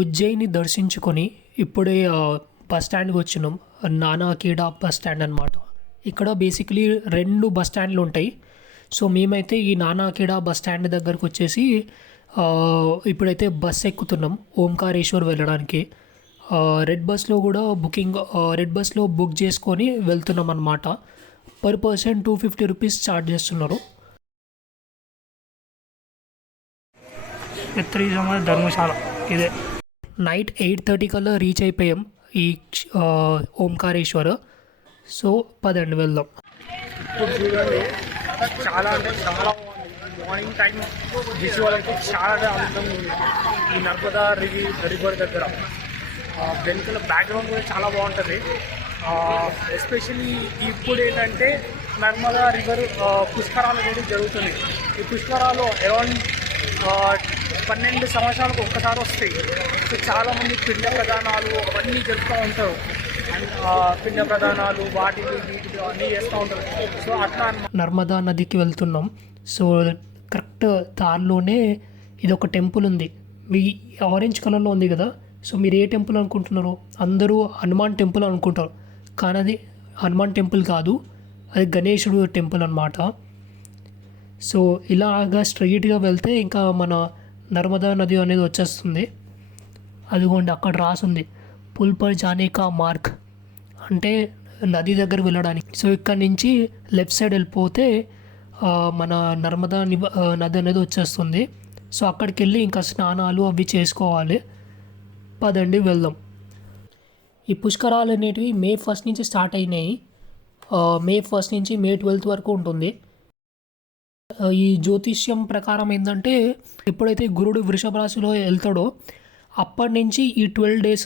ఉజ్జయిని దర్శించుకొని ఇప్పుడే బస్ స్టాండ్కి వచ్చినాం. నానాకేడా బస్ స్టాండ్ అనమాట. ఇక్కడ బేసిక్లీ 2 బస్ స్టాండ్లు ఉంటాయి. సో మేమైతే ఈ నానాకేడా బస్ స్టాండ్ దగ్గరకు వచ్చేసి ఇప్పుడైతే బస్ ఎక్కుతున్నాం ఓంకారేశ్వర్ వెళ్ళడానికి. రెడ్ బస్లో కూడా రెడ్ బస్లో బుక్ చేసుకొని వెళ్తున్నాం అనమాట. పర్ పర్సన్ 250 రూపీస్ ఛార్జ్ చేస్తున్నారు. ధర్మశాల ఇదే. నైట్ 8:30 కల్లా రీచ్ అయిపోయాం ఈ ఓంకారేశ్వర్. సో పదండి వెళ్దాం. ఇప్పుడు చూడండి, చాలా అంటే చాలా బాగుంది. మార్నింగ్ టైం విజువల్ అయితే చాలా అందంగా ఉంది. ఈ నర్మదా రివర్ దగ్గర వెనుకల బ్యాక్గ్రౌండ్ కూడా చాలా బాగుంటుంది. ఎస్పెషల్లీ ఇప్పుడు ఏంటంటే నర్మదా రివర్ పుష్కరాలు కూడా జరుగుతుంది. ఈ పుష్కరాలు అరౌండ్ 12 సంవత్సరాలకు ఒక్కసారి వస్తాయి. సో చాలామంది పిండ ప్రదానాలు అవన్నీ జరుపుతూ ఉంటారు. అండ్ పిండ ప్రదానాలు వాటిని వీటిని అన్నీ చేస్తూ ఉంటారు. సో అట్లా నర్మదా నదికి వెళ్తున్నాం. సో కరెక్ట్ దారిలోనే ఇది ఒక టెంపుల్ ఉంది. మీ ఆరెంజ్ కలర్లో ఉంది కదా. సో మీరు ఏ టెంపుల్ అనుకుంటున్నారు? అందరూ హనుమాన్ టెంపుల్ అనుకుంటారు, కానీ అది హనుమాన్ టెంపుల్ కాదు, అది గణేశుడు టెంపుల్ అన్నమాట. సో ఇలాగా స్ట్రైట్గా వెళ్తే ఇంకా మన నర్మదా నది అనేది వచ్చేస్తుంది. అదిగోండి అక్కడ రాసుంది పుల్ పర్ జానే కా మార్గ్, అంటే నది దగ్గర వెళ్ళడానికి. సో ఇక్కడ నుంచి లెఫ్ట్ సైడ్ వెళ్ళిపోతే మన నర్మదా నది అనేది వచ్చేస్తుంది. సో అక్కడికి వెళ్ళి ఇంకా స్నానాలు అవి చేసుకోవాలి. పదండి వెళ్దాం. ఈ పుష్కరాలు అనేటివి May 1 నుంచి స్టార్ట్ అయినాయి. May 1 నుంచి May 12 వరకు ఉంటుంది. ఈ జ్యోతిష్యం ప్రకారం ఏంటంటే ఎప్పుడైతే గురుడు వృషభ రాశిలో వెళ్తాడో అప్పటి నుంచి ఈ 12 days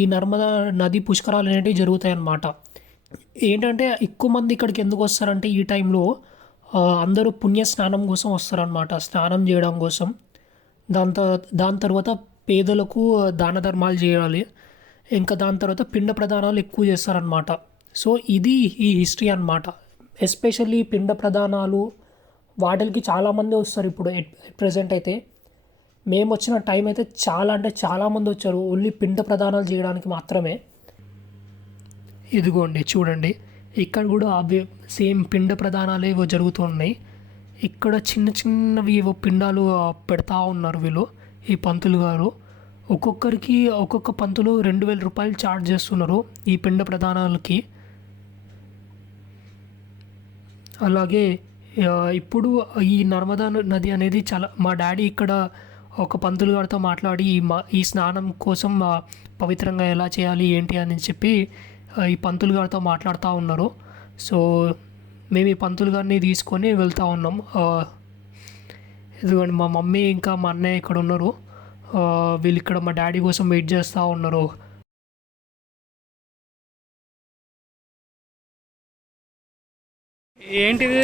ఈ నర్మదా నది పుష్కరాలు అనేటివి జరుగుతాయి అన్నమాట. ఏంటంటే ఎక్కువ మంది ఇక్కడికి ఎందుకు వస్తారంటే ఈ టైంలో అందరూ పుణ్య స్నానం కోసం వస్తారనమాట, స్నానం చేయడం కోసం. దాని తర్వాత పేదలకు దాన ధర్మాలు చేయాలి. ఇంకా దాని తర్వాత పిండ ప్రదానాలు ఎక్కువ చేస్తారనమాట. సో ఇది ఈ హిస్టరీ అన్నమాట. ఎస్పెషల్లీ పిండ ప్రదానాలు వాటికి చాలామంది వస్తారు. ఇప్పుడు ప్రజెంట్ అయితే మేము వచ్చిన టైం అయితే చాలా అంటే చాలామంది వచ్చారు ఓన్లీ పిండ ప్రదానాలు చేయడానికి మాత్రమే. ఇదిగోండి చూడండి, ఇక్కడ కూడా అవి సేమ్ పిండ ప్రదానాలు ఏవో జరుగుతున్నాయి. ఇక్కడ చిన్న చిన్నవి ఏవో పిండాలు పెడతా ఉన్నారు వీళ్ళు, ఈ పంతులు గారు. ఒక్కొక్కరికి ఒక్కొక్క పంతులు 2000 రూపాయలు ఛార్జ్ చేస్తున్నారు ఈ పిండ ప్రదానాలకి. అలాగే ఇప్పుడు ఈ నర్మదా నది అనేది చాలా, మా డాడీ ఇక్కడ ఒక పంతులు గారితో మాట్లాడి ఈ స్నానం కోసం పవిత్రంగా ఎలా చేయాలి ఏంటి అని చెప్పి ఈ పంతులు గారితో మాట్లాడుతూ ఉన్నారు. సో మేము ఈ పంతులు గారిని తీసుకొని వెళ్తూ ఉన్నాం. ఎందుకంటే మా మమ్మీ ఇంకా మా అన్నయ్య ఇక్కడ ఉన్నారు. వీళ్ళు ఇక్కడ మా డాడీ కోసం వెయిట్ చేస్తూ ఉన్నారు. ఏంటిది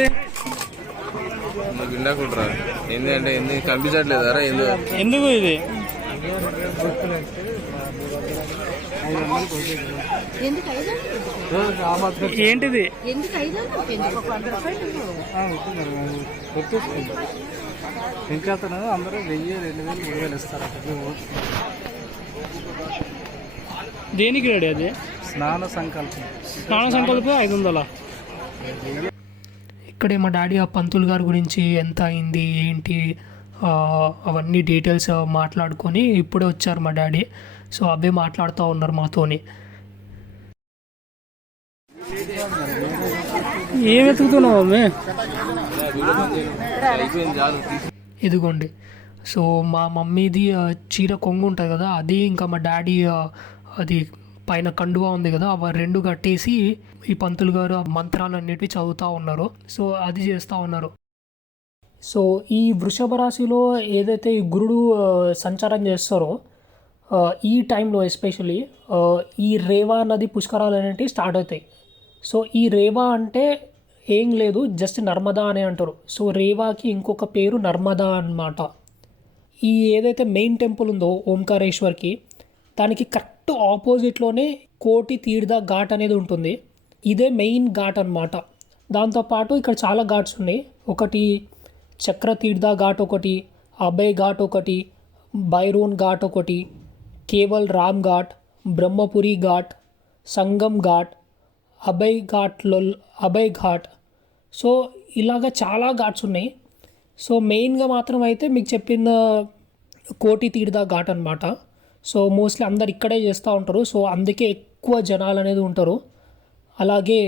ఏంటంటే ఎందుకు కనిపించట్లేదారా? ఎందుకు ఇది ఏంటిది? ఇంకెళ్తున్నాను అందరూ 1000, 2000, 3000 ఇస్తారు. దేనికి రెడీ? అది స్నాన సంకల్పం 500. ఇక్కడే మా డాడీ ఆ పంతులు గారి గురించి ఎంత అయింది ఏంటి అవన్నీ డీటెయిల్స్ మాట్లాడుకొని ఇప్పుడే వచ్చారు మా డాడీ. సో అవే మాట్లాడుతూ ఉన్నారు మాతోని. ఏం వెతుకుతున్నావు అమ్మే? ఇదిగోండి, సో మా మమ్మీది చీర కొంగు ఉంటుంది కదా, అది ఇంకా మా డాడీ అది పైన కండువా ఉంది కదా, అవి 2 కట్టేసి ఈ పంతులు గారు ఆ మంత్రాలు అన్నిటివి చదువుతూ ఉన్నారు. సో అది చేస్తూ ఉన్నారు. సో ఈ వృషభ రాశిలో ఏదైతే ఈ గురుడు సంచారం చేస్తారో ఈ టైంలో ఎస్పెషల్లీ ఈ రేవా నది పుష్కరాలు అనేటివి స్టార్ట్ అవుతాయి. సో ఈ రేవా అంటే ఏం లేదు, జస్ట్ నర్మదా అని అంటారు. సో రేవాకి ఇంకొక పేరు నర్మదా అన్నమాట. ఈ ఏదైతే మెయిన్ టెంపుల్ ఉందో ఓంకారేశ్వర్కి, దానికి కరెక్ట్ ఆపోజిట్లోనే కోటి తీర్థ ఘాట్ అనేది ఉంటుంది. ఇదే మెయిన్ ఘాట్ అన్నమాట. దాంతోపాటు ఇక్కడ చాలా ఘాట్స్ ఉన్నాయి. ఒకటి చక్ర తీర్థ ఘాట్, ఒకటి అభయ్ ఘాట్, ఒకటి బైరోన్ ఘాట్, ఒకటి కేవల్ రామ్ ఘాట్, బ్రహ్మపురి ఘాట్, సంగమ్ ఘాట్, అభయ్ ఘాట్. సో ఇలాగ చాలా ఘాట్స్ ఉన్నాయి. సో మెయిన్గా మాత్రం అయితే మీకు చెప్పిన కోటి తీర్థ ఘాట్ అనమాట. సో మోస్ట్లీ అందరు ఇక్కడే చేస్తూ ఉంటారు. సో అందుకే ఎక్కువ జనాలు అనేది ఉంటారు. అలాగే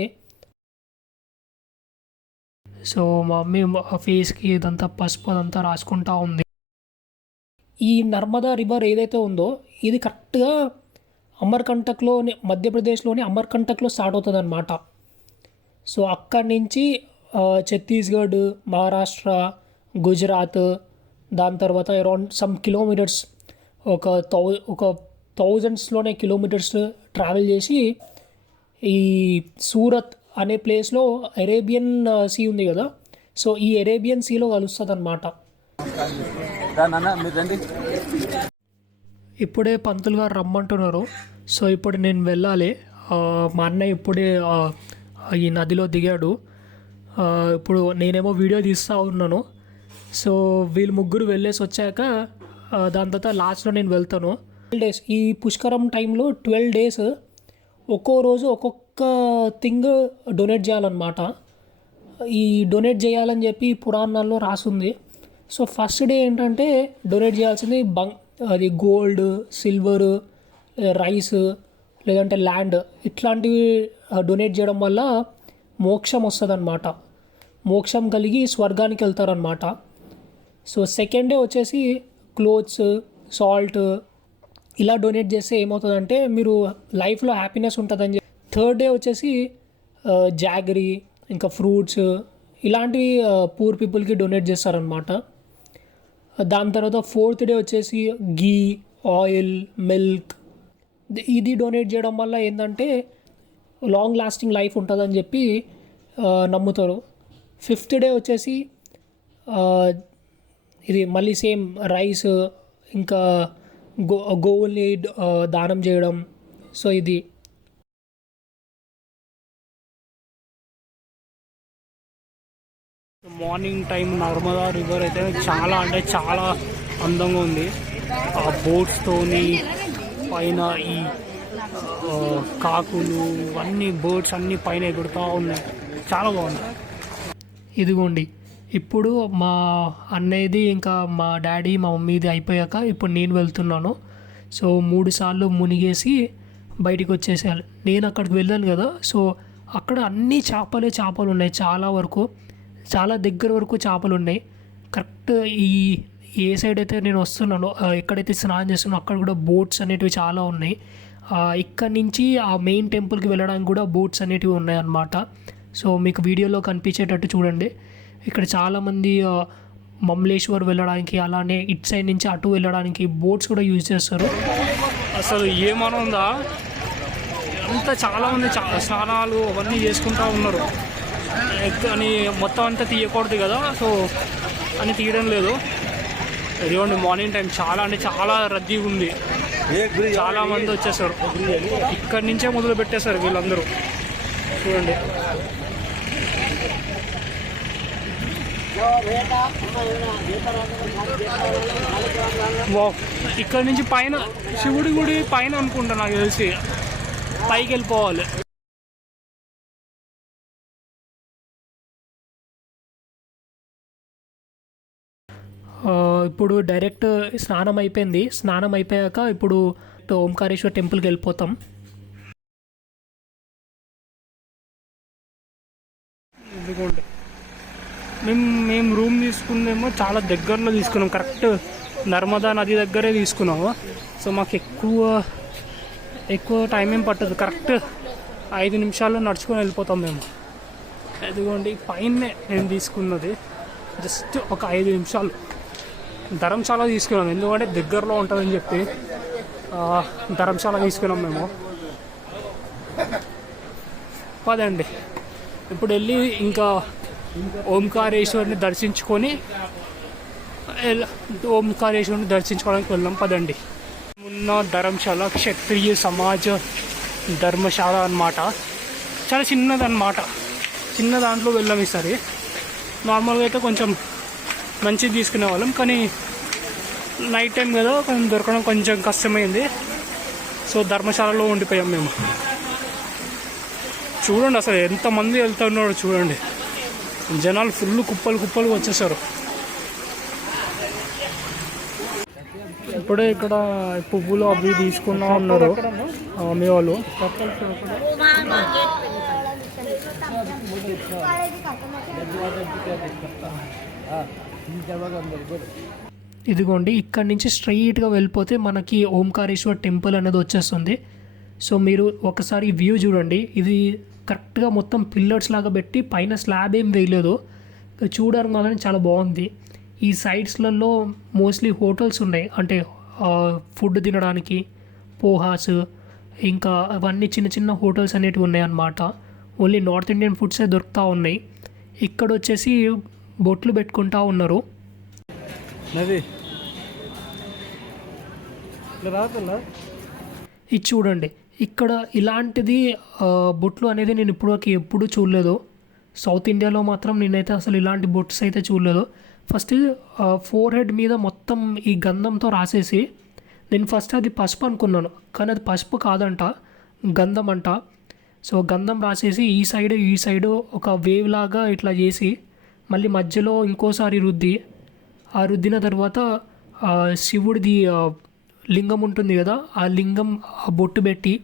సో మా మమ్మీ ఫేస్కి ఇదంతా పసుపు అదంతా రాసుకుంటా ఉంది. ఈ నర్మదా రివర్ ఏదైతే ఉందో ఇది కరెక్ట్గా అమర్కంటక్లోని, మధ్యప్రదేశ్లోని అమర్కంటక్లో స్టార్ట్ అవుతుంది అనమాట. సో అక్కడి నుంచి ఛత్తీస్గఢ్, మహారాష్ట్ర, గుజరాత్, దాని తర్వాత అరౌండ్ సమ్ కిలోమీటర్స్ ఒక థౌజండ్స్లోనే కిలోమీటర్స్ ట్రావెల్ చేసి ఈ సూరత్ అనే ప్లేస్లో అరేబియన్ సీ ఉంది కదా, సో ఈ అరేబియన్ సీలో కలుస్తుంది అనమాట. ఇప్పుడే పంతులు గారు రమ్మంటున్నారు. సో ఇప్పుడు నేను వెళ్ళాలి. మా అన్నయ్య ఇప్పుడే ఈ నదిలో దిగాడు. ఇప్పుడు నేనేమో వీడియో తీస్తూ ఉన్నాను. సో వీళ్ళు ముగ్గురు వెళ్ళేసి వచ్చాక దాని తర్వాత లాస్ట్లో నేను వెళ్తాను. 12 days ఈ పుష్కరం టైంలో 12 days ఒక్కో రోజు ఒక్కొక్క థింగ్ డొనేట్ చేయాలన్నమాట. ఈ డొనేట్ చేయాలని చెప్పి పురాణాల్లో రాసుంది. సో ఫస్ట్ డే ఏంటంటే డొనేట్ చేయాల్సింది అది గోల్డ్, సిల్వర్, రైస్ లేదంటే ల్యాండ్ ఇట్లాంటివి డొనేట్ చేయడం వల్ల మోక్షం వస్తుంది అన్నమాట. మోక్షం కలిగి స్వర్గానికి వెళ్తారనమాట. సో సెకండ్ డే వచ్చేసి క్లోత్స్, సాల్ట్ ఇలా డొనేట్ చేస్తే ఏమవుతుందంటే మీరు లైఫ్లో హ్యాపీనెస్ ఉంటుందని చెప్పి. థర్డ్ డే వచ్చేసి జాగరీ ఇంకా ఫ్రూట్స్ ఇలాంటివి పూర్ పీపుల్కి డొనేట్ చేస్తారనమాట. దాని తర్వాత ఫోర్త్ డే వచ్చేసి గీ, ఆయిల్, మిల్క్ ఇది డొనేట్ చేయడం వల్ల ఏంటంటే లాంగ్ లాస్టింగ్ లైఫ్ ఉంటుందని చెప్పి నమ్ముతారు. ఫిఫ్త్ డే వచ్చేసి ఇది మళ్ళీ సేమ్ రైస్ ఇంకా గోవుల్ని దానం చేయడం. సో ఇది మార్నింగ్ టైం నర్మదా రివర్ అయితే చాలా అంటే చాలా అందంగా ఉంది. ఆ బోట్స్తోని పైన ఈ కాకులు ఇవన్నీ బర్డ్స్ అన్నీ పైన ఎగురుతూ ఉన్నాయి. చాలా బాగుంది. ఇదిగోండి ఇప్పుడు మా అన్నయ్యది ఇంకా మా డాడీ మా మమ్మీది అయిపోయాక ఇప్పుడు నేను వెళ్తున్నాను. సో 3 సార్లు మునిగేసి బయటికి వచ్చేసేయాలి. నేను అక్కడికి వెళ్ళాను కదా, సో అక్కడ అన్ని చేపలు ఉన్నాయి. చాలా దగ్గర వరకు చేపలు ఉన్నాయి. కరెక్ట్ ఏ సైడ్ అయితే నేను వస్తున్నానో, ఎక్కడైతే స్నానం చేస్తున్నానో అక్కడ కూడా బోట్స్ అనేటివి చాలా ఉన్నాయి. ఇక్కడ నుంచి ఆ మెయిన్ టెంపుల్కి వెళ్ళడానికి కూడా బోట్స్ అనేటివి ఉన్నాయి అన్నమాట. సో మీకు వీడియోలో కనిపించేటట్టు చూడండి. ఇక్కడ చాలామంది మమలేశ్వర్ వెళ్ళడానికి అలానే ఇటు సైడ్ నుంచి అటు వెళ్ళడానికి బోట్స్ కూడా యూజ్ చేస్తారు. అసలు ఏమనుందా అంతా చాలామంది స్నానాలు అవన్నీ చేసుకుంటూ ఉన్నారు. అని మొత్తం అంతా తీయకూడదు కదా, సో అని తీయడం లేదు. ఇదిగోండి మార్నింగ్ టైం చాలా అంటే చాలా రద్దీగా ఉంది. చాలా మంది వచ్చేసారు. ఇక్కడి నుంచే మొదలు పెట్టేశారు వీళ్ళందరూ. చూడండి ఇక్కడ నుంచి పైన శివుడి గుడి పైన అనుకుంటా, నాకు తెలిసి పైకి వెళ్ళిపోవాలి. ఇప్పుడు డైరెక్ట్ స్నానం అయిపోయింది. స్నానం అయిపోయాక ఇప్పుడు ఓంకారేశ్వర్ టెంపుల్కి వెళ్ళిపోతాం. ఎందుకంటే మేము రూమ్ తీసుకుందేమో చాలా దగ్గరలో తీసుకున్నాం. కరెక్ట్ నర్మదా నది దగ్గరే తీసుకున్నాము. సో మాకు ఎక్కువ టైం ఏం పట్టదు. కరెక్ట్ 5 నిమిషాల్లో నడుచుకొని వెళ్ళిపోతాం మేము. ఎదుగోండి పైనే నేను తీసుకున్నది జస్ట్ ఒక 5 నిమిషాలు. ధర్మశాల తీసుకున్నాం ఎందుకంటే దగ్గరలో ఉంటుందని చెప్పి ధర్మశాల తీసుకున్నాం మేము. పదండి ఇప్పుడు వెళ్ళి ఇంకా ఓంకారేశ్వరిని దర్శించుకోవడానికి వెళ్దాం. పదండి. ఉన్న ధర్మశాల క్షత్రియ సమాజ ధర్మశాల అన్నమాట. చాలా చిన్నదన్నమాట. చిన్న దాంట్లో వెళ్ళాం ఈసారి. నార్మల్గా అయితే కొంచెం మంచిది తీసుకునే వాళ్ళం, కానీ నైట్ టైం కదా కొంచెం దొరకడం కొంచెం కష్టమైంది. సో ధర్మశాలలో ఉండిపోయాం మేము. చూడండి అసలు ఎంతమంది వెళ్తున్నారో చూడండి, జనాలు ఫుల్ కుప్పలు వచ్చేసారు. ఇప్పుడే ఇక్కడ పువ్వులు అవి తీసుకున్నా ఉన్నారు మీ వాళ్ళు. ఇదిగోండి, ఇక్కడ నుంచి స్ట్రైట్గా వెళ్ళిపోతే మనకి ఓంకారేశ్వర్ టెంపుల్ అనేది వచ్చేస్తుంది. సో మీరు ఒకసారి వ్యూ చూడండి, ఇది కరెక్ట్గా మొత్తం పిల్లర్స్ లాగా పెట్టి పైన స్లాబ్ ఏం వేయలేదు, చూడడం మాత్రం చాలా బాగుంది. ఈ సైడ్స్లలో మోస్ట్లీ హోటల్స్ ఉన్నాయి, అంటే ఫుడ్ తినడానికి పోహాస్ ఇంకా అవన్నీ చిన్న చిన్న హోటల్స్ అనేటివి ఉన్నాయి అన్నమాట. ఓన్లీ నార్త్ ఇండియన్ ఫుడ్సే దొరుకుతూ ఉన్నాయి. ఇక్కడ వచ్చేసి బొట్లు పెట్టుకుంటూ ఉన్నారు. ఇది చూడండి, ఇక్కడ ఇలాంటిది బొట్లు అనేది నేను ఎప్పుడూ చూడలేదు. సౌత్ ఇండియాలో మాత్రం నేనైతే అసలు ఇలాంటి బొట్స్ అయితే చూడలేదు. ఫస్ట్ ఫోర్ హెడ్ మీద మొత్తం ఈ గంధంతో రాసేసి, నేను ఫస్ట్ అది పసుపు అనుకున్నాను, కానీ అది పసుపు కాదంట, గంధం అంట. సో గంధం రాసేసి ఈ సైడ్ ఒక వేవ్ లాగా ఇట్లా చేసి మళ్ళీ మధ్యలో ఇంకోసారి రుద్దిన తర్వాత శివుడిది లింగం ఉంటుంది కదా, ఆ లింగం బొట్టు పెట్టి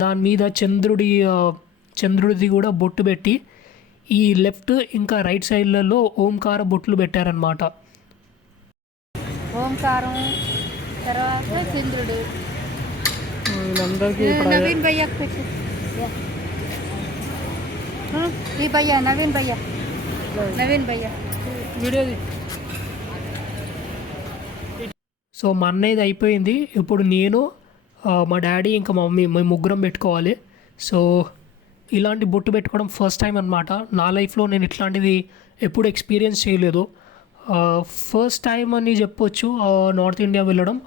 దాని మీద చంద్రుడిది కూడా బొట్టు పెట్టి ఈ లెఫ్ట్ ఇంకా రైట్ సైడ్లలో ఓంకార బొట్లు పెట్టారనమాట. ఓంకారం తర్వాత చంద్రుడు. వీళ్ళందరికీ నవీన్ భయ్య ఈ భయ్య నవీన్ భయ్య వీడియోది. సో మా అన్నయ్యది అయిపోయింది. ఇప్పుడు నేను మా డాడీ ఇంకా మా మమ్మీ మేము ముగ్గురం పెట్టుకోవాలి. సో ఇలాంటి బొట్టు పెట్టుకోవడం ఫస్ట్ టైం అనమాట నా లైఫ్లో. నేను ఇట్లాంటిది ఎప్పుడు ఎక్స్పీరియన్స్ చేయలేదు, ఫస్ట్ టైం అని చెప్పొచ్చు నార్త్ ఇండియా వెళ్ళడం.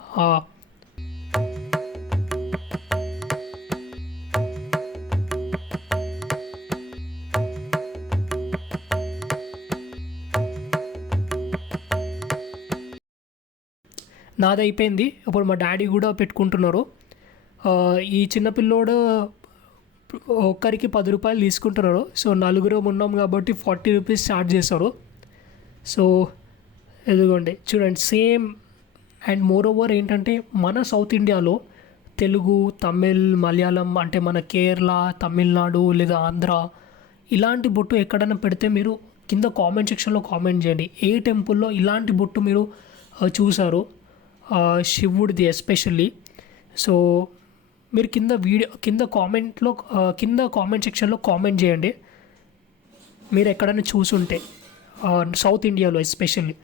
నాది అయిపోయింది, ఇప్పుడు మా డాడీ కూడా పెట్టుకుంటున్నారు. ఈ చిన్నపిల్లోడు ఒక్కరికి 10 రూపాయలు తీసుకుంటున్నారు. సో నలుగురు ఉన్నాం కాబట్టి 40 రూపీస్ ఛార్జ్ చేస్తారు. సో ఎదుగోండి చూడండి, సేమ్. అండ్ మోర్ ఓవర్ ఏంటంటే మన సౌత్ ఇండియాలో తెలుగు, తమిళ్, మలయాళం, అంటే మన కేరళ, తమిళనాడు లేదా ఆంధ్ర ఇలాంటి బొట్టు ఎక్కడైనా పెడితే మీరు కింద కామెంట్ సెక్షన్లో కామెంట్ చేయండి, ఏ టెంపుల్లో ఇలాంటి బొట్టు మీరు చూసారు, శివుడిది ఎస్పెషల్లీ. సో మీరు కింద కామెంట్ సెక్షన్లో కామెంట్ చేయండి, మీరు ఎక్కడైనా చూసుంటే సౌత్ ఇండియాలో ఎస్పెషల్లీ.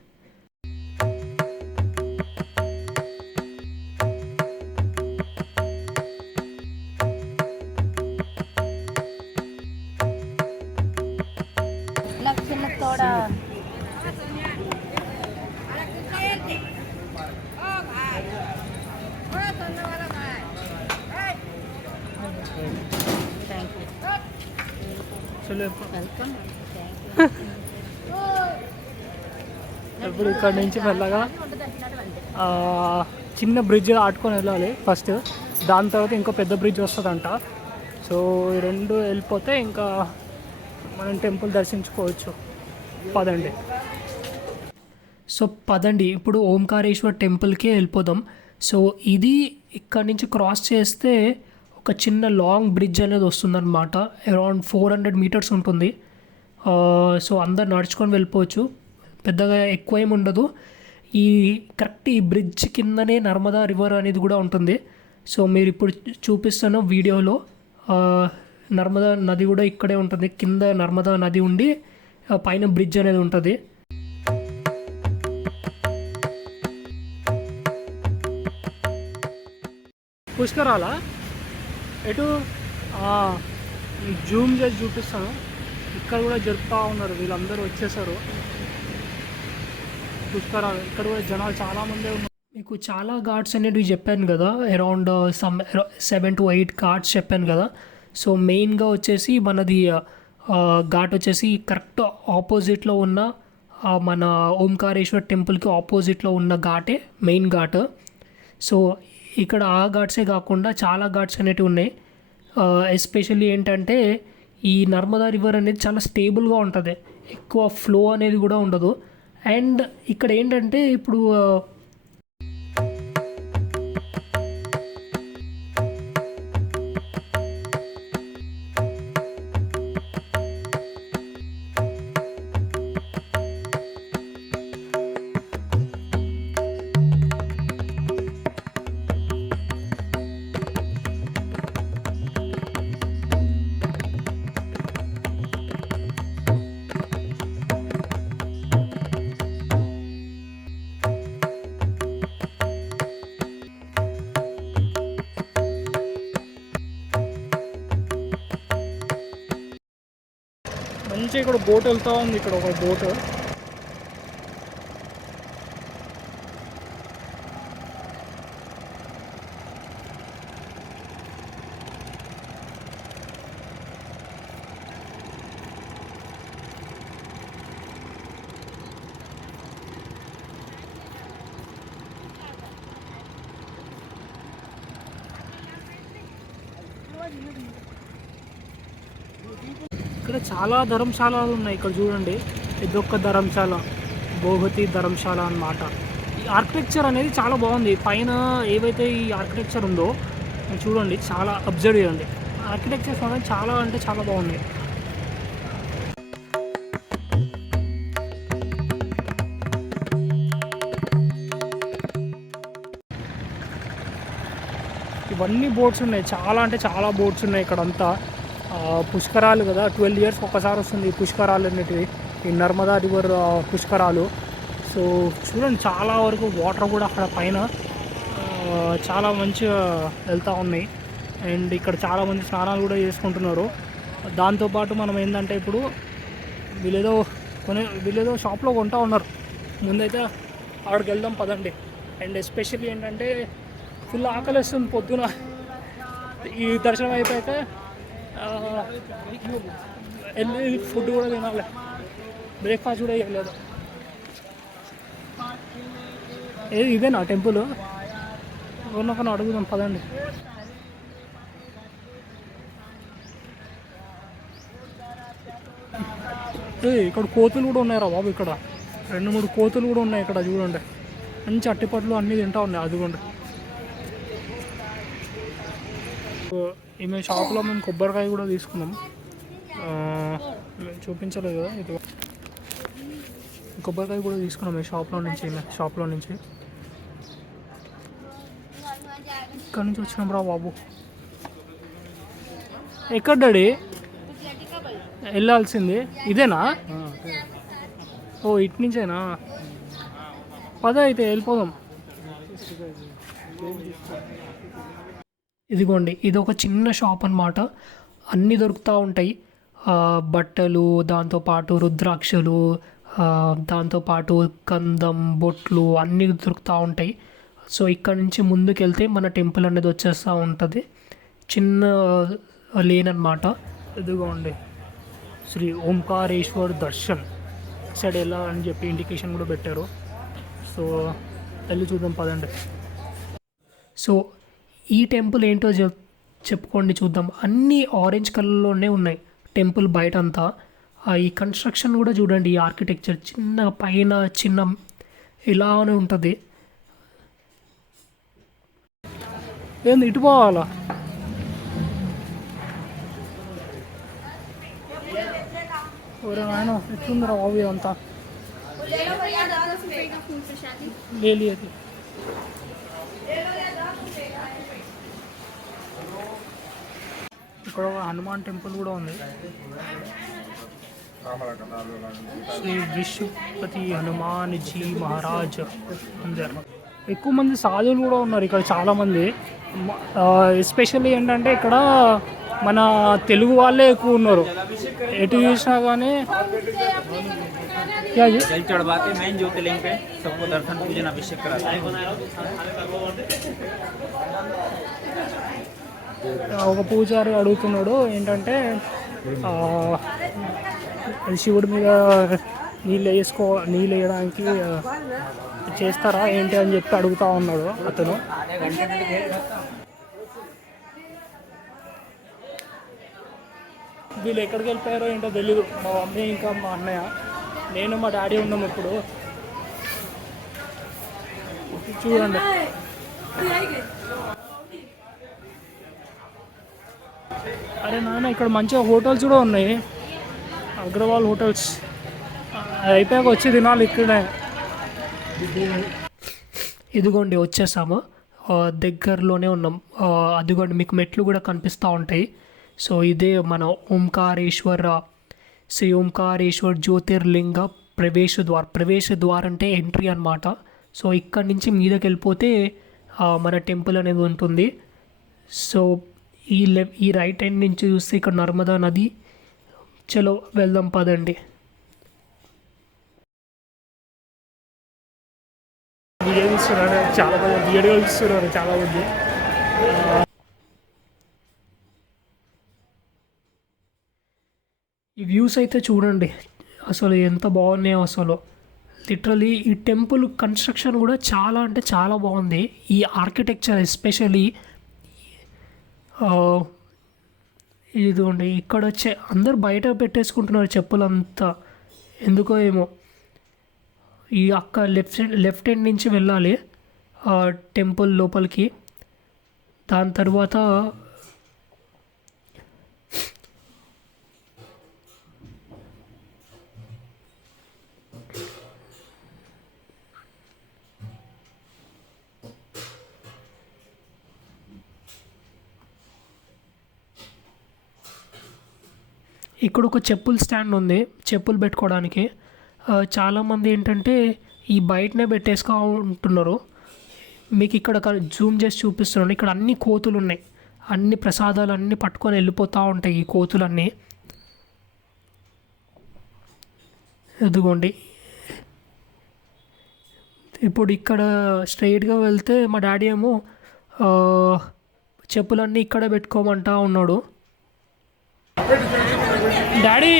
చిన్న తోడా ఇప్పుడు ఇక్కడ నుంచి మెల్లగా చిన్న బ్రిడ్జ్ ఆడుకొని వెళ్ళాలి ఫస్ట్, దాని తర్వాత ఇంకో పెద్ద బ్రిడ్జ్ వస్తుందంట. సో ఈ రెండు వెళ్ళిపోతే ఇంకా మనం టెంపుల్ దర్శించుకోవచ్చు. పదండి ఇప్పుడు ఓంకారేశ్వర్ టెంపుల్కి వెళ్ళిపోదాం. సో ఇది ఇక్కడ నుంచి క్రాస్ చేస్తే ఒక చిన్న లాంగ్ బ్రిడ్జ్ అనేది వస్తుందన్నమాట, అరౌండ్ 400 మీటర్స్ ఉంటుంది. సో అందరు నడుచుకొని వెళ్ళిపోవచ్చు, పెద్దగా ఎక్కువ ఏమి ఉండదు. కరెక్ట్ ఈ బ్రిడ్జ్ కిందనే నర్మదా రివర్ అనేది కూడా ఉంటుంది. సో మీరు ఇప్పుడు చూపిస్తున్న వీడియోలో నర్మదా నది కూడా ఇక్కడే ఉంటుంది, కింద నర్మదా నది ఉండి పైన బ్రిడ్జ్ అనేది ఉంటుంది. పుష్కరాలా ఎటు జూమ్ చేసి చూపిస్తాను, ఇక్కడ కూడా జరుపుతూ ఉన్నారు, వీళ్ళందరూ వచ్చేసారు పుష్కరాలు. ఇక్కడ కూడా జనాలు చాలామంది ఉన్నారు. మీకు చాలా ఘాట్స్ అనేవి చెప్పాను కదా, అరౌండ్ 7 to 8 ఘాట్స్ చెప్పాను కదా. సో మెయిన్గా వచ్చేసి మనది ఘాట్ వచ్చేసి కరెక్ట్ ఆపోజిట్లో ఉన్న మన ఓంకారేశ్వర్ టెంపుల్కి ఆపోజిట్లో ఉన్న ఘాటే మెయిన్ ఘాట్. సో ఇక్కడ ఆ ఘాట్సే కాకుండా చాలా ఘాట్స్ అనేటివి ఉన్నాయి. ఎస్పెషల్లీ ఏంటంటే ఈ నర్మదా రివర్ అనేది చాలా స్టేబుల్గా ఉంటుంది, ఎక్కువ ఫ్లో అనేది కూడా ఉండదు. అండ్ ఇక్కడ ఏంటంటే ఇప్పుడు మంచిగా ఇక్కడ బోట్ వెళ్తూ ఉంది. ఇక్కడ ఒక బోట్ ఇక్కడ చాలా ధర్మశాలలు ఉన్నాయి. ఇక్కడ చూడండి, ఇదొక్క ధర్మశాల, భోగతి ధర్మశాల అన్నమాట. ఈ ఆర్కిటెక్చర్ అనేది చాలా బాగుంది. పైన ఏవైతే ఈ ఆర్కిటెక్చర్ ఉందో చూడండి, చాలా అబ్జర్వ్ చేయండి. ఆర్కిటెక్చర్స్ అనేది చాలా అంటే చాలా బాగుంది. ఇవన్నీ బోట్స్ ఉన్నాయి, చాలా అంటే చాలా బోట్స్ ఉన్నాయి ఇక్కడంతా. పుష్కరాలు కదా, 12 years ఒకసారి వస్తుంది ఈ పుష్కరాలు అనేటివి, ఈ నర్మదా రివర్ పుష్కరాలు. సో చూడండి, చాలా వరకు వాటర్ కూడా అక్కడ పైన చాలా మంచిగా వెళ్తూ ఉన్నాయి. అండ్ ఇక్కడ చాలామంది స్నానాలు కూడా చేసుకుంటున్నారు. దాంతోపాటు మనం ఏంటంటే ఇప్పుడు వీళ్ళేదో షాప్లో కొంటా ఉన్నారు. ముందైతే అక్కడికి వెళ్దాం పదండి. అండ్ ఎస్పెషల్లీ ఏంటంటే ఫుల్ ఆకలి వస్తుంది పొద్దున. ఈ దర్శనం అయిపోయాక వెళ్ళి ఫుడ్ కూడా తినాలి, బ్రేక్ఫాస్ట్ కూడా చేయలేదు. ఇదేనా టెంపుల్? ఎవరినొకరిని అడుగుదాం పదండి. ఇక్కడ కోతులు కూడా ఉన్నాయరా బాబు. ఇక్కడ 2-3 కోతులు కూడా ఉన్నాయి. ఇక్కడ చూడండి, మంచి అట్టిపట్లు అన్నీ తింటా ఉన్నాయి. అదిగోండి, ఈమె షాప్లో మేము కొబ్బరికాయ కూడా తీసుకున్నాం. మేము చూపించలేదు కదా, ఇది కొబ్బరికాయ కూడా తీసుకున్నాం ఈ షాప్లో నుంచి. ఇక్కడ నుంచి వచ్చినాం రా బాబు. ఎక్కడ డాడీ వెళ్ళాల్సింది? ఇదేనా? ఓ ఇటు నుంచేనా? పద అయితే వెళ్ళిపోదాం. ఇదిగోండి, ఇది ఒక చిన్న షాప్ అన్నమాట. అన్నీ దొరుకుతూ ఉంటాయి, బట్టలు, దాంతోపాటు రుద్రాక్షలు, దాంతోపాటు గంధం, బొట్లు అన్నీ దొరుకుతూ ఉంటాయి. సో ఇక్కడ నుంచి ముందుకు వెళ్తే మన టెంపుల్ అనేది వచ్చేస్తూ ఉంటుంది. చిన్న లేన్ అన్నమాట. ఇదిగోండి, శ్రీ ఓంకారేశ్వర్ దర్శన్ సైడ్ ఎలా అని చెప్పి ఇండికేషన్ కూడా పెట్టారు. సో వెళ్ళి చూద్దాం పదండి. సో ఈ టెంపుల్ ఏంటో చెప్పుకోండి చూద్దాం. అన్నీ ఆరెంజ్ కలర్లోనే ఉన్నాయి టెంపుల్ బయట అంతా. ఈ కన్స్ట్రక్షన్ కూడా చూడండి, ఈ ఆర్కిటెక్చర్ చిన్న పైన చిన్న ఇలానే ఉంటుంది. ఏంది ఇటు పోవాలా? ఓరే నాయన, ఎట్లుందిరా బాబు ఇదంతా. లేదు ఇక్కడ ఒక హనుమాన్ టెంపుల్ కూడా ఉంది. శ్రీ విష్ణుపతి హనుమాన్ జీ మహారాజ్ అందరు. ఎక్కువ మంది సాధువులు కూడా ఉన్నారు ఇక్కడ, చాలామంది. ఎస్పెషల్లీ ఏంటంటే ఇక్కడ మన తెలుగు వాళ్ళే ఎక్కువ ఉన్నారు. ఎటు చూసినా కానీ जल चढ़वा के मेन ज्योतिर्लिंग पे सबको दर्शन पूजन अभिषेक कराते हैं। ఒక పూజారి అడుగుతున్నాడు ఏంటంటే శివుడి మీద నీళ్ళు వేయడానికి చేస్తారా ఏంటి అని చెప్పి అడుగుతా ఉన్నాడు అతను. వీళ్ళు ఎక్కడికి వెళ్ళిపోయారో ఏంటో తెలీదు. మా మమ్మీ ఇంకా మా అన్నయ్య, నేను మా డాడీ ఉన్నాం ఇప్పుడు. చూడండి అరే నాన్న, ఇక్కడ మంచిగా హోటల్స్ కూడా ఉన్నాయి, అగ్రవాల్ హోటల్స్. అయిపోయాక వచ్చి తినాలి ఇక్కడే. ఇదిగోండి వచ్చేసాము, దగ్గరలోనే ఉన్నాం. అదిగోండి మీకు మెట్లు కూడా కనిపిస్తూ ఉంటాయి. సో ఇదే మన ఓంకారేశ్వర, శ్రీ ఓంకారేశ్వర్ జ్యోతిర్లింగ ప్రవేశ ద్వార్ అంటే ఎంట్రీ అన్నమాట. సో ఇక్కడి నుంచి మీదకి వెళ్ళిపోతే మన టెంపుల్ అనేది ఉంటుంది. సో ఈ రైట్ హ్యాండ్ నుంచి చూస్తే ఇక్కడ నర్మదా నది. చలో వెళ్దాం పదండి. వీడియో తీస్తున్నారు చాలా మంది, వీడియో తీస్తున్నారు చాలా మంది. ఈ వ్యూస్ అయితే చూడండి అసలు ఎంత బాగున్నాయో అసలు. లిటరలీ ఈ టెంపుల్ కన్స్ట్రక్షన్ కూడా చాలా అంటే చాలా బాగుంది. ఈ ఆర్కిటెక్చర్ ఎస్పెషలీ ఇదిగోండి ఇక్కడ అందరు బయట పెట్టేసుకుంటున్నారు చెప్పులంతా, ఎందుకో ఏమో. ఈ అక్క లెఫ్ట్ హ్యాండ్ నుంచి వెళ్ళాలి టెంపుల్ లోపలికి. దాని తర్వాత ఇక్కడ ఒక చెప్పుల స్టాండ్ ఉంది, చెప్పులు పెట్టుకోవడానికి. చాలామంది ఏంటంటే ఈ బయటనే పెట్టేసుకు ఉంటున్నారు. మీకు ఇక్కడ జూమ్ చేసి చూపిస్తున్నాను, ఇక్కడ అన్ని కోతులు ఉన్నాయి. అన్ని ప్రసాదాలు అన్నీ పట్టుకొని వెళ్ళిపోతూ ఉంటాయి ఈ కోతులన్నీ. ఎదుగోండి ఇప్పుడు ఇక్కడ స్ట్రైట్గా వెళ్తే మా డాడీ ఏమో చెప్పులన్నీ ఇక్కడ పెట్టుకోమంటా ఉన్నాడు. డాడీ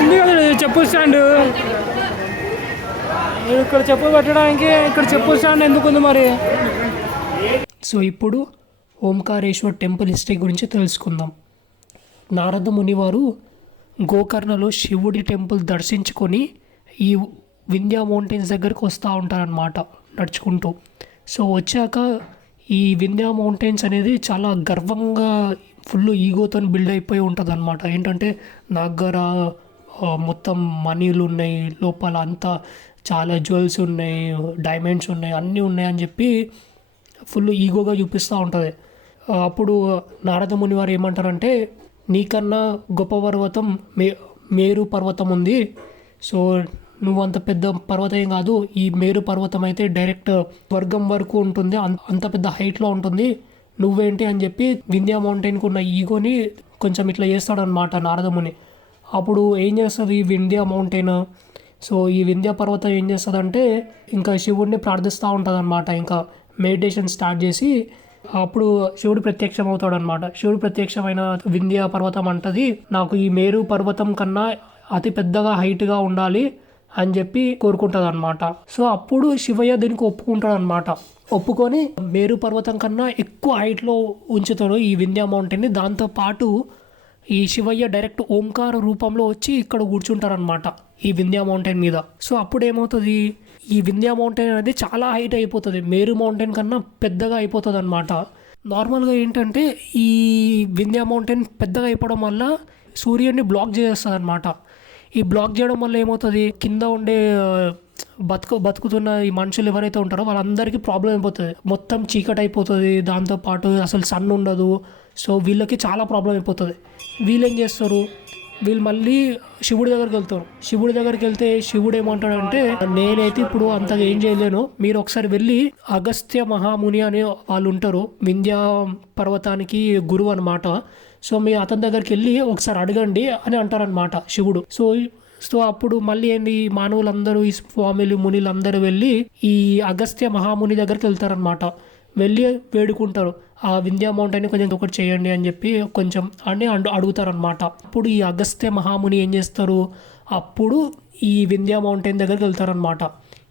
ఉంది కదా చెప్పు స్టాండ్, ఇక్కడ చెప్పు పెట్టడానికి ఇక్కడ చెప్పు స్టాండ్ ఎందుకు ఉంది మరి? సో ఇప్పుడు ఓంకారేశ్వర్ టెంపుల్ హిస్టరీ గురించి తెలుసుకుందాం. నారద మునివారు గోకర్ణలో శివుడి టెంపుల్ దర్శించుకొని ఈ వింధ్యా మౌంటైన్స్ దగ్గరికి వస్తూ ఉంటారనమాట నడుచుకుంటూ. సో వచ్చాక ఈ వింధ్యా మౌంటైన్స్ అనేది చాలా గర్వంగా ఫుల్ ఈగోతో బిల్డ్ అయిపోయి ఉంటుంది అనమాట. ఏంటంటే నా దగ్గర మొత్తం మనీలు ఉన్నాయి, లోపల అంతా చాలా జ్యువెల్స్ ఉన్నాయి, డైమండ్స్ ఉన్నాయి, అన్నీ ఉన్నాయి అని చెప్పి ఫుల్ ఈగోగా చూపిస్తూ ఉంటుంది. అప్పుడు నారద ముని వారు ఏమంటారంటే, నీకన్నా గొప్ప పర్వతం మేరు పర్వతం ఉంది. సో నువ్వు అంత పెద్ద పర్వతం ఏం కాదు, ఈ మేరు పర్వతం అయితే డైరెక్ట్ స్వర్గం వరకు ఉంటుంది, అంత పెద్ద హైట్లో ఉంటుంది, నువ్వేంటి అని చెప్పి వింధ్యా మౌంటైన్కి ఉన్న ఈగోని కొంచెం ఇట్లా చేస్తాడనమాట నారదముని. అప్పుడు ఏం చేస్తుంది ఈ వింధ్యా మౌంటైన్, సో ఈ వింధ్యా పర్వతం ఏం చేస్తుందంటే ఇంకా శివుడిని ప్రార్థిస్తూ ఉంటుంది అనమాట. ఇంకా మెడిటేషన్ స్టార్ట్ చేసి అప్పుడు శివుడు ప్రత్యక్షం అవుతాడు అనమాట. శివుడు ప్రత్యక్షమైన వింధ్యా పర్వతం అంటది, నాకు ఈ మేరు పర్వతం కన్నా అతి పెద్దగా హైట్గా ఉండాలి అని చెప్పి కోరుకుంటుంది అనమాట. సో అప్పుడు శివయ్య దీనికి ఒప్పుకుంటాడు అనమాట. ఒప్పుకొని మేరు పర్వతం కన్నా ఎక్కువ హైట్లో ఉంచుతాడు ఈ వింధ్యా మౌంటైన్ని. దాంతోపాటు ఈ శివయ్య డైరెక్ట్ ఓంకార రూపంలో వచ్చి ఇక్కడ కూర్చుంటారనమాట ఈ వింధ్యా మౌంటైన్ మీద. సో అప్పుడు ఏమవుతుంది, ఈ వింధ్యా మౌంటైన్ అనేది చాలా హైట్ అయిపోతుంది, మేరు మౌంటైన్ కన్నా పెద్దగా అయిపోతుంది అనమాట. నార్మల్గా ఏంటంటే ఈ వింధ్యా మౌంటైన్ పెద్దగా అయిపోవడం వల్ల సూర్యుడిని బ్లాక్ చేస్తుంది అనమాట. ఈ బ్లాక్ చేయడం వల్ల ఏమవుతుంది, కింద ఉండే బతుకుతున్న ఈ మనుషులు ఎవరైతే ఉంటారో వాళ్ళందరికీ ప్రాబ్లం అయిపోతుంది, మొత్తం చీకటి అయిపోతుంది, దాంతోపాటు అసలు సన్ ఉండదు. సో వీళ్ళకి చాలా ప్రాబ్లం అయిపోతుంది. వీళ్ళు ఏం చేస్తారు, వీళ్ళు మళ్ళీ శివుడి దగ్గరికి వెళ్తారు. శివుడి దగ్గరికి వెళ్తే శివుడు ఏమంటాడంటే, నేనైతే ఇప్పుడు అంతగా ఏం చేయలేను, మీరు ఒకసారి వెళ్ళి అగస్త్య మహాముని అనే వాళ్ళు ఉంటారు, వింధ్యా పర్వతానికి గురువు అనమాట. సో మీరు అతని దగ్గరికి వెళ్ళి ఒకసారి అడగండి అని అంటారనమాట శివుడు. సో అప్పుడు మళ్ళీ ఏంటి, మానవులందరూ ఈ స్వాములు మునులందరూ వెళ్ళి ఈ అగస్త్య మహాముని దగ్గరికి వెళ్తారనమాట. వెళ్ళి వేడుకుంటారు, ఆ వింధ్యా మౌంటైన్ కొంచెం ఒకటి చేయండి అని చెప్పి కొంచెం అని అడుగుతారనమాట. అప్పుడు ఈ అగస్త్య మహాముని ఏం చేస్తారు, అప్పుడు ఈ వింధ్యా మౌంటైన్ దగ్గరికి వెళ్తారనమాట.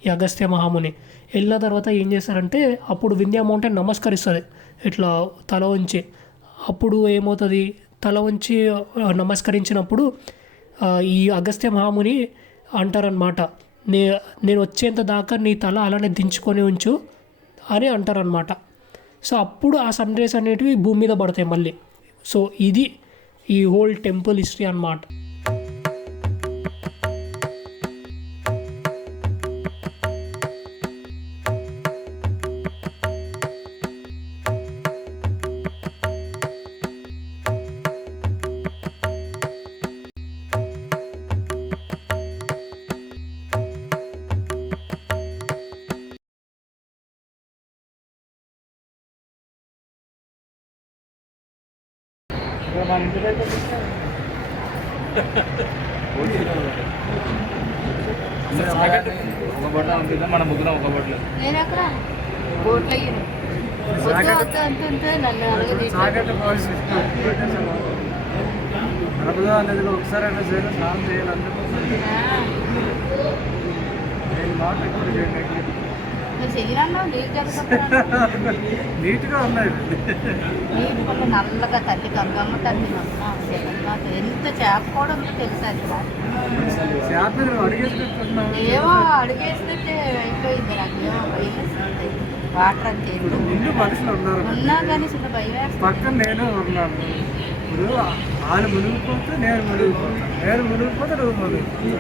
ఈ అగస్త్య మహాముని వెళ్ళిన తర్వాత ఏం చేస్తారంటే అప్పుడు వింధ్యా మౌంటైన్ నమస్కరిస్తుంది ఇట్లా తల వంచి. అప్పుడు ఏమవుతుంది, తల వంచి నమస్కరించినప్పుడు ఈ అగస్త్య మహాముని అంటారనమాట, నేను వచ్చేంత దాకా నీ తల అలానే దించుకొని ఉంచు అని అంటారనమాట. సో అప్పుడు ఆ సన్ రైస్ అనేటివి భూమి మీద పడతాయి మళ్ళీ. సో ఇది ఈ హోల్ టెంపుల్ హిస్టరీ అన్నమాట. మన ఇంటి దగ్గర ఒక బట్ట ఉంటుంది, మన ముగ్గురం ఒక బట్టలు. నేను అక్కడ బోట్లు అయ్యాను అంతే నన్ను నర్మదా నదిలో ఒకసారి అయినా సరే స్నానం చేయాలి. నేను మాట ఎక్కువ చేయండి, నీట్గా ఉన్నాయి. నీటి నల్లగా తల్లి గంగమ్మ తల్లి ఎంత చేప కూడా ఉందో తెలుసా? చేపలు అడిగేసుకుంటున్నాం, ఏమో అడిగేస్తుంటే అయిపోయింది. నాకేమో భయం, వాటర్ అంతే ఇల్లు మనుషులు ఉన్నారు ఉన్నా కానీ చిన్న భయం వేస్తుంది. పక్కన నేను ఉన్నాను. ఇప్పుడు వాళ్ళు మునిగిపోతే నేను మునిగిపోతాను, నేను మునిగిపోతే నువ్వు మునిగిపోతావు.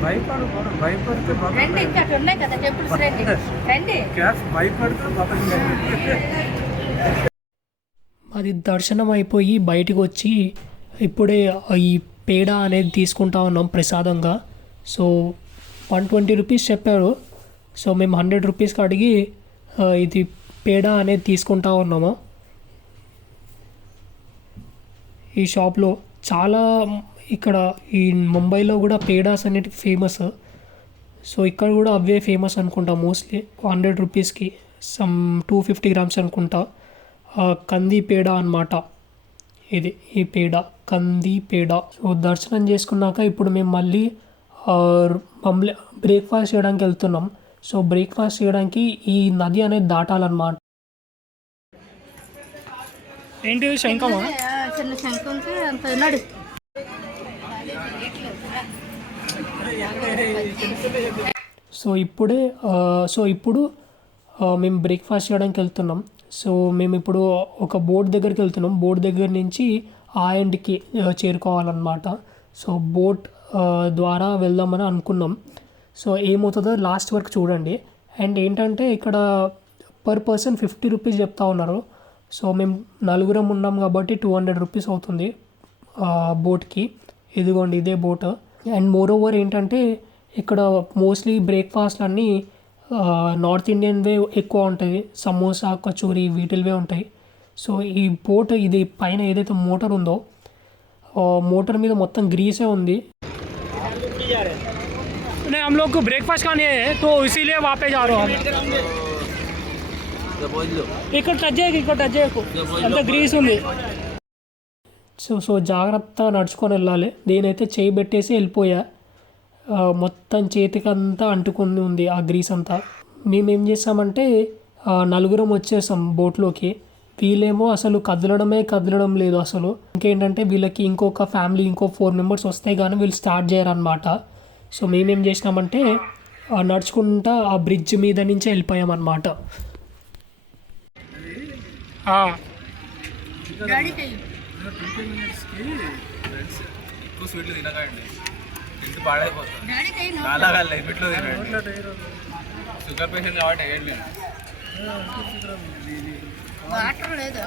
భయపడకూడదు, భయపడితే రండి, ఇంకా అటు ఉన్నాయి కదా టెంపుల్స్, రండి రండి. భయపడితే అది దర్శనం అయిపోయి బయటకు వచ్చి ఇప్పుడే ఈ పేడ అనేది తీసుకుంటా ఉన్నాం ప్రసాదంగా. సో 120 రూపీస్ చెప్పారు. సో మేము 100 రూపీస్కి అడిగి ఇది పేడ అనేది తీసుకుంటా ఉన్నాము. ఈ షాప్లో చాలా, ఇక్కడ ఈ ముంబైలో కూడా పేడాస్ అనేవి ఫేమస్. సో ఇక్కడ కూడా అవే ఫేమస్ అనుకుంటా మోస్ట్లీ. 100 రూపీస్కి సమ్ 250 గ్రామ్స్ అనుకుంటా. కంది పేడ అన్నమాట ఇది, ఈ పేడ కంది పేడ. సో దర్శనం చేసుకున్నాక ఇప్పుడు మేము మళ్ళీ బ్రేక్ఫాస్ట్ చేయడానికి వెళ్తున్నాం. సో బ్రేక్ఫాస్ట్ చేయడానికి ఈ నది అనేది దాటాలన్నమాట. ఏంటి శంఖమా? చిన్న శంఖంకి అంత ఉన్నాడు. సో ఇప్పుడు మేము బ్రేక్ఫాస్ట్ చేయడానికి వెళ్తున్నాం. సో మేము ఇప్పుడు ఒక బోట్ దగ్గరికి వెళ్తున్నాం. బోట్ దగ్గర నుంచి ఆ ఎండ్కి చేరుకోవాలన్నమాట. సో బోట్ ద్వారా వెళ్దామని అనుకున్నాం. సో ఏమవుతుందో లాస్ట్ వరకు చూడండి. అండ్ ఏంటంటే ఇక్కడ పర్ పర్సన్ 50 రూపీస్ చెప్తా ఉన్నారు. సో మేము 4 ఉన్నాం కాబట్టి 200 రూపీస్ అవుతుంది బోట్కి. ఇదిగోండి ఇదే బోట్. అండ్ మోర్ ఓవర్ ఏంటంటే ఇక్కడ మోస్ట్లీ బ్రేక్ఫాస్ట్ అన్నీ నార్త్ ఇండియన్వే ఎక్కువ ఉంటుంది. సమోసా, కచోరీ వీటివే ఉంటాయి. సో ఈ బోట్ ఇది పైన ఏదైతే మోటార్ ఉందో మోటార్ మీద మొత్తం గ్రీసే ఉంది. हम लोग को ब्रेकफास्ट खाने है तो इसीलिए वहाँ पे जा रहा हूँ. ఇక్కడ టచ్ చేయకు అంత గ్రీస్ ఉంది. సో జాగ్రత్తగా నడుచుకొని వెళ్ళాలి. నేనైతే చేయి పెట్టేసి వెళ్ళిపోయా. మొత్తం చేతికంతా అంటుకొని ఉంది ఆ గ్రీస్ అంతా. మేమేం చేసామంటే 4 వచ్చేసాం బోట్లోకి. వీళ్ళేమో అసలు కదలడం లేదు అసలు. ఇంకేంటంటే వీళ్ళకి ఇంకొక ఫ్యామిలీ ఇంకో 4 మెంబర్స్ వస్తే కానీ వీళ్ళు స్టార్ట్ చేయరన్నమాట. సో మేమేం చేసినామంటే నడుచుకుంటా ఆ బ్రిడ్జ్ మీద నుంచే వెళ్ళిపోయామన్నమాట. ఎక్కువ స్వీట్లు తినకండి, ఇంటి పాడైపోతుంది. అలాగా లిమిట్లో తినండి. షుగర్ పేషెంట్ కాబట్టి వేయండి. వాటర్ లేదు.